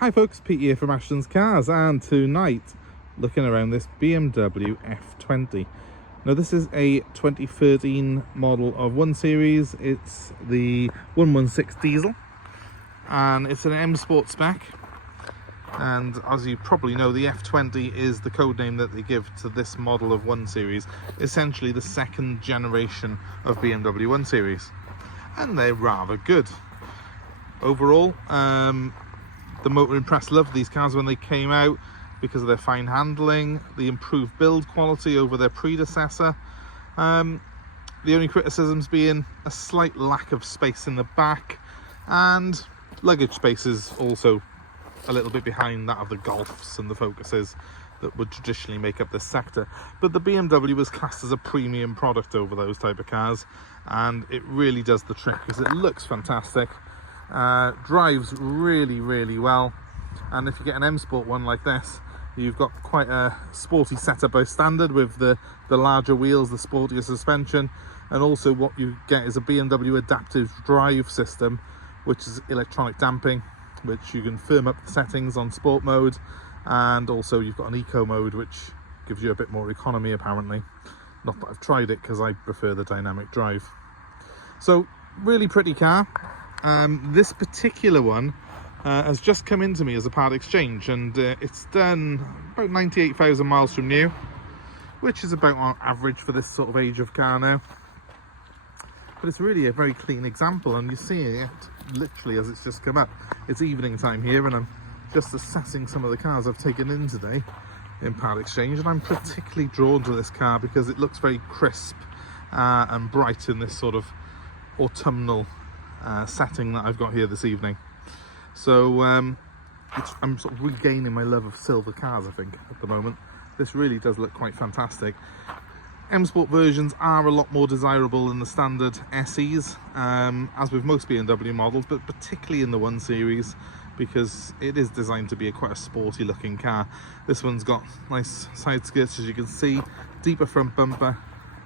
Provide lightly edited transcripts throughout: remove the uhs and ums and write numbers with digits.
Hi folks, Pete here from Ashton's Cars, and tonight looking around this BMW F20. Now this is a 2013 model of 1 Series. It's the 116 diesel and it's an M Sport spec, and as you probably know, the F20 is the code name that they give to this model of 1 Series, essentially the second generation of BMW 1 Series, and they're rather good overall. The Motor Impress loved these cars when they came out because of their fine handling, the improved build quality over their predecessor. The only criticisms being a slight lack of space in the back, and luggage space is also a little bit behind that of the Golfs and the Focuses that would traditionally make up this sector. But the BMW was classed as a premium product over those type of cars, and it really does the trick because it looks fantastic. Drives really well, and if you get an M Sport one like this, you've got quite a sporty setup by standard with the larger wheels, the sportier suspension, and also what you get is a BMW adaptive drive system, which is electronic damping, which you can firm up the settings on sport mode, and also you've got an eco mode which gives you a bit more economy apparently. Not that I've tried it because I prefer the dynamic drive. So really pretty car. This particular one has just come into me as a part exchange, and it's done about 98,000 miles from new, which is about on average for this sort of age of car now. But it's really a very clean example, and you're seeing it literally as it's just come up. It's evening time here, and I'm just assessing some of the cars I've taken in today in part exchange, and I'm particularly drawn to this car because it looks very crisp and bright in this sort of autumnal setting that I've got here this evening. So I'm sort of regaining my love of silver cars, I think, at the moment. This really does look quite fantastic. M Sport versions are a lot more desirable than the standard SEs, as with most BMW models, but particularly in the 1 Series, because it is designed to be quite a sporty looking car. This one's got nice side skirts, as you can see, deeper front bumper,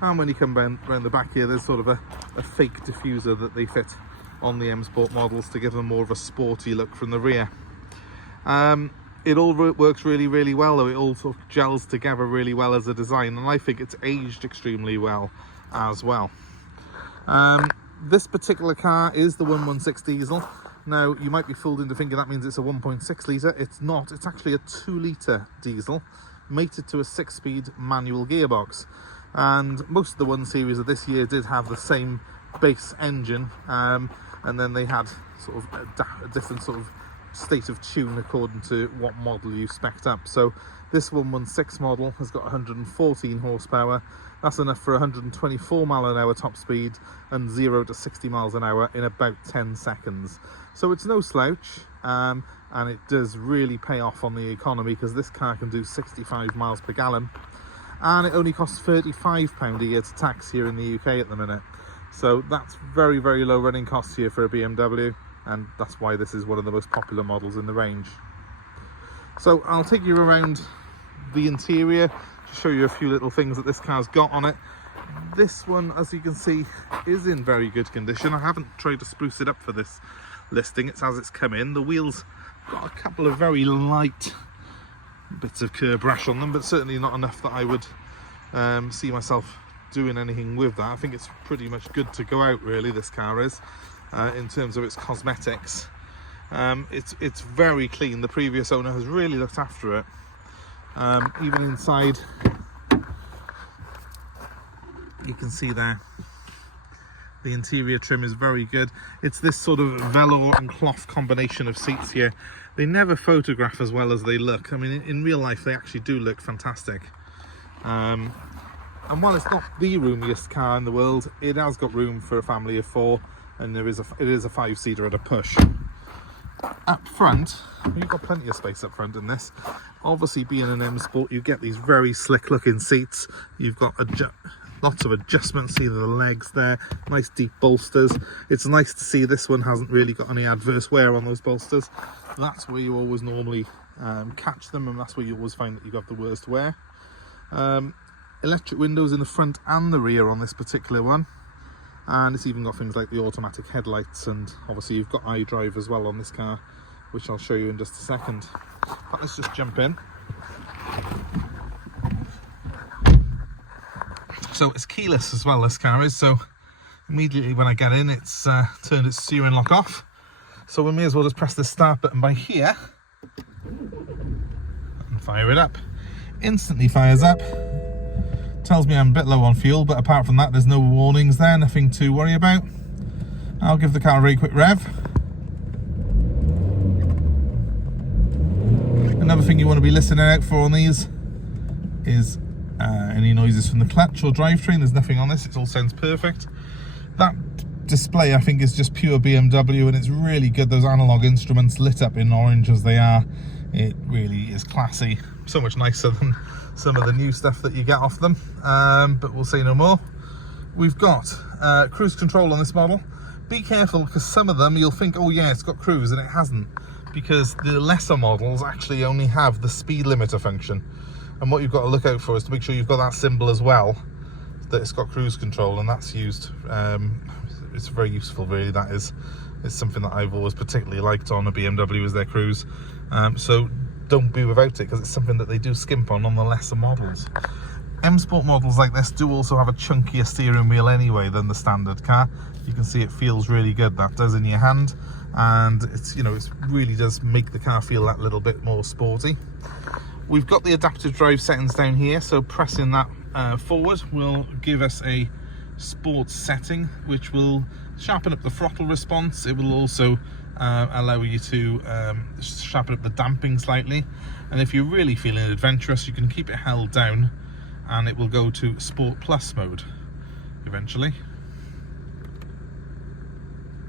and when you come around the back here, there's sort of a fake diffuser that they fit on the M Sport models to give them more of a sporty look from the rear. It all works really well, though. It all sort of gels together really well as a design, and I think it's aged extremely well as well. This particular car is the 116 diesel. Now you might be fooled into thinking that means it's a 1.6 litre. It's not. It's actually a 2 litre diesel mated to a 6-speed manual gearbox, and most of the 1 Series of this year did have the same base engine, and then they had sort of a different sort of state of tune according to what model you spec'd up. So this 116 model has got 114 horsepower. That's enough for 124 mile an hour top speed and 0 to 60 miles an hour in about 10 seconds. So it's no slouch, and it does really pay off on the economy because this car can do 65 miles per gallon, and it only costs £35 a year to tax here in the UK at the minute. So that's very low running costs here for a BMW, and that's why this is one of the most popular models in the range. So I'll take you around the interior to show you a few little things that this car's got on it. This one, as you can see, is in very good condition. I haven't tried to spruce it up for this listing. It's as it's come in. The wheels got a couple of very light bits of curb rash on them, but certainly not enough that I would see myself doing anything with that. I think it's pretty much good to go out, really, this car is, in terms of its cosmetics. It's very clean. The previous owner has really looked after it. Even inside, you can see there, the interior trim is very good. It's this sort of velour and cloth combination of seats here. They never photograph as well as they look. I mean, in real life they actually do look fantastic. And while it's not the roomiest car in the world, it has got room for a family of 4, and it is a 5-seater at a push. Up front, you've got plenty of space up front in this. Obviously, being an M Sport, you get these very slick looking seats. You've got lots of adjustments, see the legs there, nice deep bolsters. It's nice to see this one hasn't really got any adverse wear on those bolsters. That's where you always normally catch them, and that's where you always find that you got the worst wear. Electric windows in the front and the rear on this particular one, and it's even got things like the automatic headlights, and obviously you've got iDrive as well on this car, which I'll show you in just a second. But let's just jump in. So it's keyless as well, this car is, so immediately when I get in, it's turned its steering lock off. So we may as well just press the start button by here and fire it up. Instantly fires up. Tells me I'm a bit low on fuel, but apart from that, there's no warnings there, nothing to worry about. I'll give the car a very quick rev. Another thing you want to be listening out for on these is any noises from the clutch or drivetrain. There's nothing on this, it all sounds perfect. That display I think is just pure BMW, and it's really good. Those analog instruments lit up in orange as they are, it really is classy. So much nicer than some of the new stuff that you get off them, but we'll say no more. We've got cruise control on this model. Be careful, because some of them you'll think, oh yeah, it's got cruise, and it hasn't, because the lesser models actually only have the speed limiter function. And what you've got to look out for is to make sure you've got that symbol as well, that it's got cruise control, and that's used. It's very useful, really. That is, it's something that I've always particularly liked on a BMW, is their cruise. So don't be without it, because it's something that they do skimp on the lesser models. M Sport models like this do also have a chunkier steering wheel anyway than the standard car. You can see it feels really good, that does, in your hand, and it's, you know, it really does make the car feel that little bit more sporty. We've got the adaptive drive settings down here, so pressing that forward will give us a sports setting, which will sharpen up the throttle response. It will also allow you to sharpen up the damping slightly, and if you're really feeling adventurous, you can keep it held down and it will go to Sport Plus mode eventually.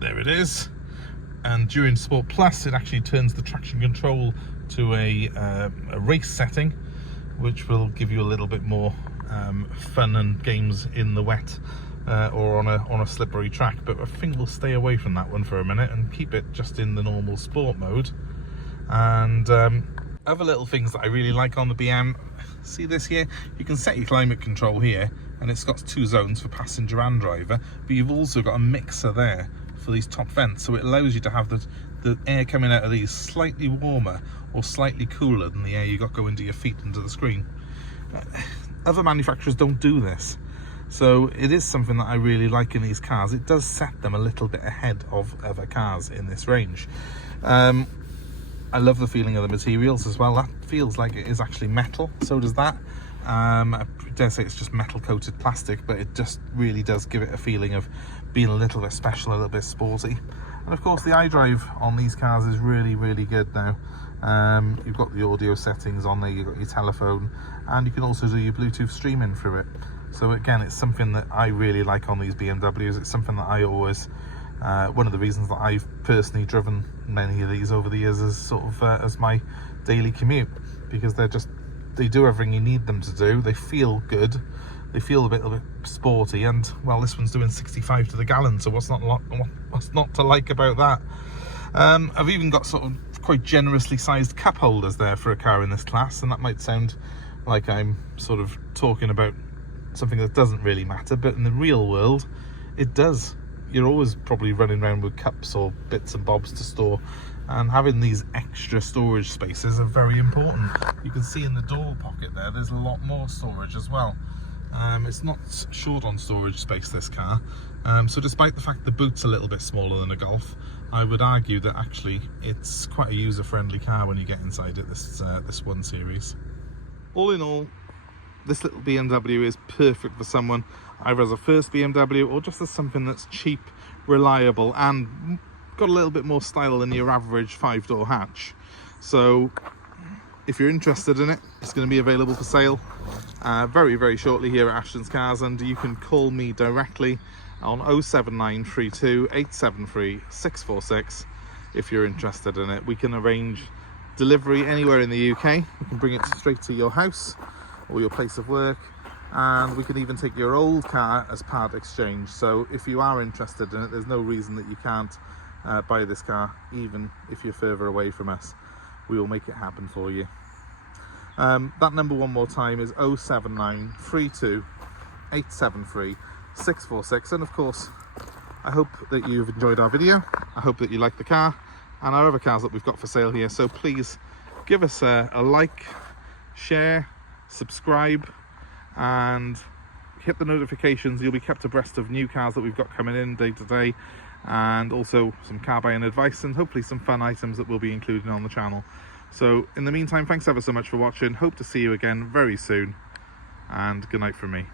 There it is. And during Sport Plus, it actually turns the traction control to a race setting, which will give you a little bit more fun and games in the wet or on a slippery track. But I think we'll stay away from that one for a minute and keep it just in the normal sport mode. And other little things that I really like on the BM, see this here? You can set your climate control here, and it's got 2 zones for passenger and driver, but you've also got a mixer there for these top vents, so it allows you to have the air coming out of these slightly warmer or slightly cooler than the air you got going to your feet into the screen. Other manufacturers don't do this, so it is something that I really like in these cars. It does set them a little bit ahead of other cars in this range. I love the feeling of the materials as well. That feels like it is actually metal, so does that. I dare say it's just metal coated plastic, but it just really does give it a feeling of being a little bit special, a little bit sporty. And of course the iDrive on these cars is really, really good now. You've got the audio settings on there, you've got your telephone, and you can also do your Bluetooth streaming through it. So again, it's something that I really like on these BMWs. It's something that I always, one of the reasons that I've personally driven many of these over the years is sort of as my daily commute, because they do everything you need them to do. They feel good, they feel a bit sporty, and well, this one's doing 65 to the gallon, so what's not to like about that? I've even got sort of quite generously sized cup holders there for a car in this class, and that might sound like I'm sort of talking about something that doesn't really matter, but in the real world it does. You're always probably running around with cups or bits and bobs to store, and having these extra storage spaces are very important. You can see in the door pocket there's a lot more storage as well. It's not short on storage space, this car, so despite the fact the boot's a little bit smaller than a Golf, I would argue that actually it's quite a user-friendly car when you get inside it, this 1 Series. All in all, this little BMW is perfect for someone either as a first BMW or just as something that's cheap, reliable, and got a little bit more style than your average 5-door hatch. So if you're interested in it, it's going to be available for sale very, very shortly here at Ashton's Cars, and you can call me directly on 07932 873 646 if you're interested in it. We can arrange delivery anywhere in the UK. We can bring it straight to your house or your place of work, and we can even take your old car as part exchange. So if you are interested in it, there's no reason that you can't buy this car, even if you're further away from us. We will make it happen for you. That number one more time is 07932 873 646, and of course I hope that you've enjoyed our video. I hope that you like the car. and our other cars that we've got for sale here. So please give us a like, share, subscribe, and hit the notifications. You'll be kept abreast of new cars that we've got coming in day to day, and also some car buying advice and hopefully some fun items that we'll be including on the channel. So in the meantime, thanks ever so much for watching. Hope to see you again very soon, and good night from me.